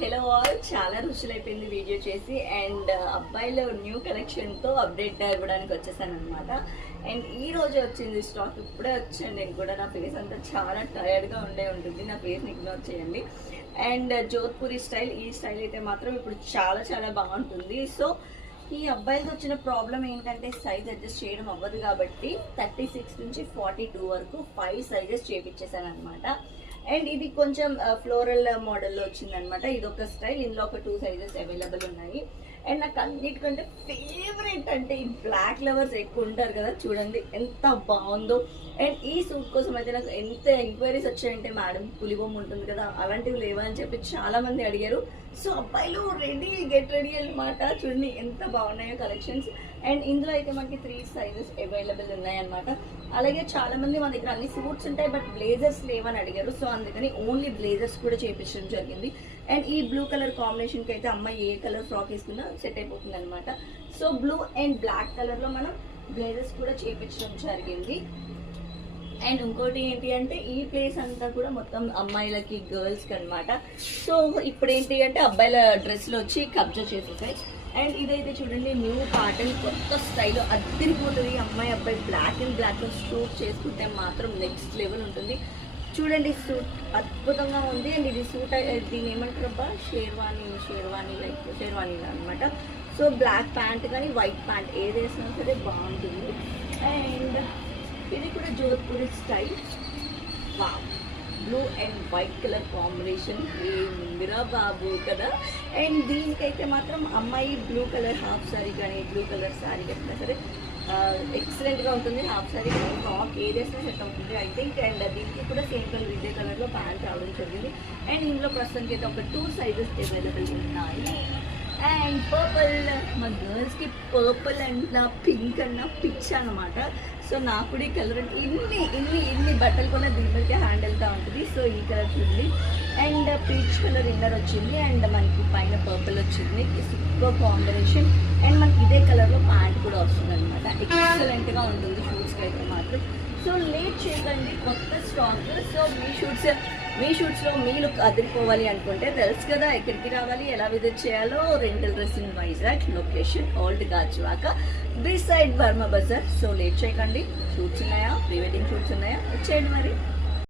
Hello all, చాలా రుచులైపోయింది video చేసి. And అబ్బాయిలో new కలెక్షన్తో update ఇవ్వడానికి వచ్చేసాను అనమాట. అండ్ ఈ రోజు వచ్చింది స్టాక్, ఇప్పుడే వచ్చాను. నేను కూడా నా ఫేస్ అంతా చాలా టైర్డ్గా ఉంటుంది, నా ఫేస్ని ఇగ్నోర్ చేయండి. అండ్ జోధ్పూరి స్టైల్, ఈ స్టైల్ అయితే మాత్రం ఇప్పుడు చాలా చాలా బాగుంటుంది. సో ఈ అబ్బాయికి వచ్చిన ప్రాబ్లం ఏంటంటే సైజ్ అడ్జస్ట్ చేయడం అవ్వదు కాబట్టి 36 నుంచి 42 వరకు 5 సైజెస్ చేపించేసాను అనమాట. అండ్ ఇది కొంచెం ఫ్లోరల్ మోడల్లో వచ్చిందనమాట. ఇది ఒక స్టైల్, ఇందులో ఒక 2 సైజెస్ అవైలబుల్ ఉన్నాయి. అండ్ నాకు అన్నిటికంటే ఫేవరెట్ అంటే ఈ బ్లాక్ లవర్స్ ఎక్కువ ఉంటారు కదా, చూడండి ఎంత బాగుందో. అండ్ ఈ సూట్ కోసం అయితే నాకు ఎంత ఎంక్వైరీస్ వచ్చాయంటే, మేడం పులిబొమ్మ ఉంటుంది కదా అలాంటివి లేవా అని చెప్పి చాలా మంది అడిగారు. సో అబ్బాయిలు గెట్ రెడీ అనమాట. చూడండి ఎంత బాగున్నాయో కలెక్షన్స్. అండ్ ఇందులో అయితే మనకి 3 సైజెస్ అవైలబుల్ ఉన్నాయన్నమాట. అలాగే చాలా మంది మన దగ్గర అన్ని సూట్స్ ఉంటాయి బట్ బ్లేజర్స్ లేవని అడిగారు. సో అందుకని ఓన్లీ బ్లేజర్స్ కూడా చేయించడం జరిగింది. అండ్ ఈ బ్లూ కలర్ కాంబినేషన్కి అయితే అమ్మాయి ఏ కలర్ ఫ్రాక్ వేసుకున్నా సెట్ అయిపోతుంది అనమాట. సో బ్లూ అండ్ బ్లాక్ కలర్లో మనం బ్లేజర్స్ కూడా చేయించడం జరిగింది. అండ్ ఇంకోటి ఏంటి అంటే ఈ ప్లేస్ అంతా కూడా మొత్తం అమ్మాయిలకి, గర్ల్స్కి అనమాట. సో ఇప్పుడు ఏంటి అంటే అబ్బాయిల డ్రెస్లు వచ్చి కబ్జా చేసేసాయి. అండ్ ఇదైతే చూడండి న్యూ ప్యాటర్న్, కొత్త స్టైల్ అద్దరిపోతుంది. అమ్మాయి అబ్బాయి బ్లాక్ అండ్ బ్లాక్లో షూట్ చేసుకుంటే మాత్రం నెక్స్ట్ లెవెల్ ఉంటుంది. చూడండి సూట్ అద్భుతంగా ఉంది. అండ్ ఇది సూట్ దీని ఏమంటారు అబ్బా, షేర్వాణి లైక్ షేర్వాణి అనమాట. సో బ్లాక్ ప్యాంట్ కానీ వైట్ ప్యాంట్ ఏది వేసినా సరే బాగుంటుంది. అండ్ ఇది కూడా Jodhpuri style. Wow, blue and white colour combination ఏముందిరా బాబు కదా. అండ్ దీనికైతే మాత్రం అమ్మాయి బ్లూ కలర్ హాఫ్ సారీ కానీ బ్లూ కలర్ శారీ కట్టినా సరే ఎక్సలెంట్గా ఉంటుంది. హాఫ్ సారీ కానీ ఫ్రాక్ ఏదైనా సెట్ అవుతుంది ఐ థింక్. అండ్ దీనికి కూడా సేమ్ కలర్ ఇదే కలర్లో ప్యాంట్ రావడం జరిగింది. అండ్ ఇందులో ప్రస్తుతానికి అయితే ఒక 2 సైజెస్ అవైలబుల్ ఉన్నాయి. అండ్ పర్పుల్, మా గర్ల్స్కి పర్పుల్ అండ్ పింక్ అన్న పిచ్ అనమాట. సో నాకు కూడా ఈ కలర్ అంటే ఇన్ని బట్టలు కూడా దీనికి హ్యాండ్ వెళ్తూ ఉంటుంది. సో ఈ కలర్ చూడండి. అండ్ పీచ్ కలర్ ఇన్నర్ వచ్చింది. అండ్ మనకి పైన పర్పుల్ వచ్చింది, సూపర్ కాంబినేషన్. అండ్ మనకి ఇదే కలర్లో ప్యాంట్ కూడా వస్తుంది అనమాట. ఎక్సలెంట్గా ఉంటుంది షూట్స్కి అయితే మాత్రం. సో లేట్ చేయకండి, కొత్త స్టాక్. సో మీ షూట్స్లో మీ లుక్ అదిరిపోవాలి అనుకుంటే తెలుసు కదా ఎక్కడికి రావాలి, ఎలా విజిట్ చేయాలో. Rental dress in Vizag, location old Gajuwaka, beside Varma Bazaar. So late చేయకండి. షూట్స్ ఉన్నాయా, ప్రీ వెడ్డింగ్ షూట్స్ ఉన్నాయా, వచ్చేయండి మరి.